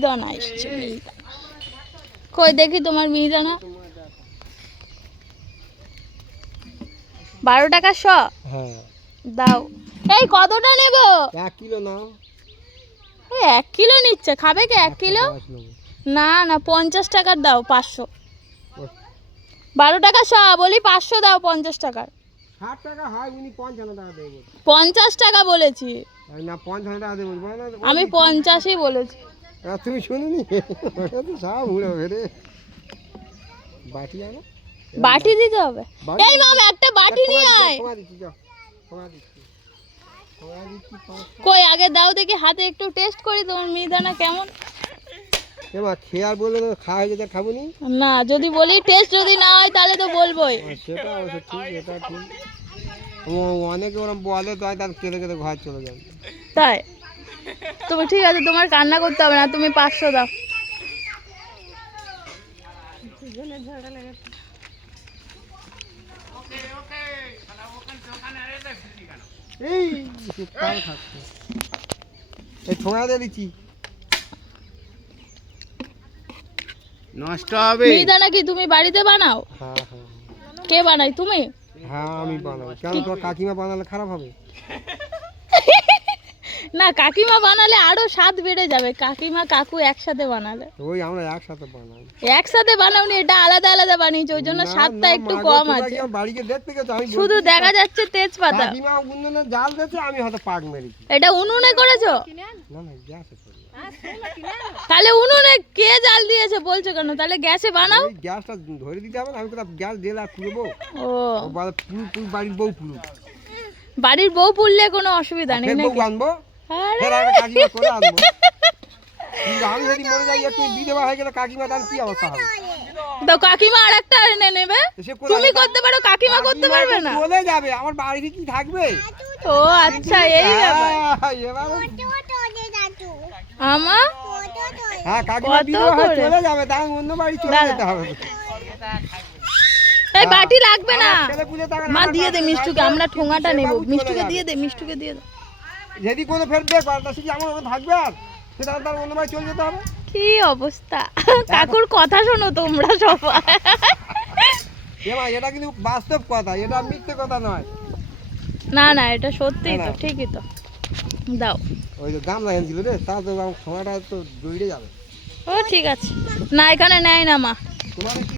মিহিদানা এসছে। কই দেখি তোমার মিহিদানা। 12 টাকা শ। হ্যাঁ দাও। এই কতটা নেব? 1 কিলো নাও। এই 1 কিলো নিচ্ছে, খাবে কি 1 কিলো? না না 50 টাকার দাও 500। 12 টাকা শ বলি, 500 দাও 50 টাকার। 60 টাকা হয়, উনি 55 টাকা দেব। 50 টাকা বলেছি না 55 টাকা দেব বল। আমি 50ই বলেছি। তুমি শুনুনি? ওটা তো সব উড়ে রে। বাটি আনো। বাটি দিতে হবে। এই মাম একটা বাটি নিয়ে আয়। তোমার দিচ্ছি যাও। তোমার দিচ্ছি। কই আগে দাও দেখি, হাতে একটু টেস্ট করি তোমার মিহিদানা কেমন। এমা খেয়ে আর বললে খাওয়া হয়ে যেতে খাবো নি? না যদি বলি টেস্ট যদি না হয় তাহলে তো বলবোই। সেটা অবশ্য ঠিক, এটা ঠিক। অনেকে ওরকম বলে তো তার কেটে কেটে ঘর চলে যাবে। তাই তুমি ঠিক আছে, তোমার কান্না করতে হবে না, তুমি 500 দাও। এই কাল থাকছে। এই ঠোঙা দিয়ে দিচ্ছি। নষ্ট হবে। মিহিদানা কি তুমি বাড়িতে বানাও? হ্যাঁ হ্যাঁ। কে বানাই তুমি? হ্যাঁ আমি বানাই। কেন তোর কাকিমা বানালে খারাপ হবে? না কাকিমা বানালে আরো স্বাদ বেড়ে যাবে, কাকিমা কাকু একসাথে বানালে। ওই আমরা একসাথে বানাই। একসাথে বানাওনি, এটা আলাদা আলাদা বানিয়েছি, ওই জন্য স্বাদটা একটু কম আছে। বাড়িতে দেখতে গেছো আমি শুধু দেখা যাচ্ছে তেজপাতা। কাকিমা উনুনে জাল দিয়েছে, আমি হয়তো পাক মেরেছি। এটা উনুনে করেছো? না না গ্যাসে করি। তাহলে উনুনে কে জাল দিয়েছে বলছো কেন? তাহলে গ্যাসে বানাও। এই গ্যাসটা ধরে দিতে হবে না, আমি কোথাও গ্যাস দিলে আর পুরবো? ও পুরো বাড়ির বউ পুরো। বাড়ির বউ পুড়লে কোনো অসুবিধা নেই বউ নাকি? আনবো, আরে ফের আগে কাকিমা করে আনবো। কিন্তু আমি যদি মরে যাই, একটু বিধবা হয়ে গেলে কাকিমা তার কি অবস্থা হবে? তো কাকিমা আরেকটা এনে নেবে। সে তুমি করতে পারো, কাকিমা করতে পারবে না। চলে যাবে, আমার বাড়িতে কি থাকবে? ও আচ্ছা এই ব্যাপার। আমা হ্যাঁ কাকিমা কত বিধবা হয়ে করে? চলে যাবে, তার অন্য বাড়ি চলে দাঁড়া। যেতে হবে। এই বাটি লাগবে না। ছেলে পুলে তাকে মা আমার দিয়ে দে কাছে মিষ্টুকে, থাকবে, আমরা ঠোঙাটা সে নেব। বাবু চলে মিষ্টুকে যাবে। দিয়ে দে, মিষ্টুকে দিয়ে দে। যদি কোনো ফের বের করে তা সে কি আমার ওখানে থাকবে? আর সেটা তার অন্য বাড়ি চলে যেতে হবে। কি অবস্থা, কাকুর কথা শোনো তোমরা সবাই। এমা এটা কিন্তু বাস্তব কথা, এটা মিথ্যে কথা নয়। না না এটা সত্যিই না, তো, না। ঠিকই তো। দাও। ওই যে গামলা এনেছিল রে, তা তো সময়টা তো দৌড়ে যাবে। ও ঠিক আছে। না এখানে নেয় না মা। তোমার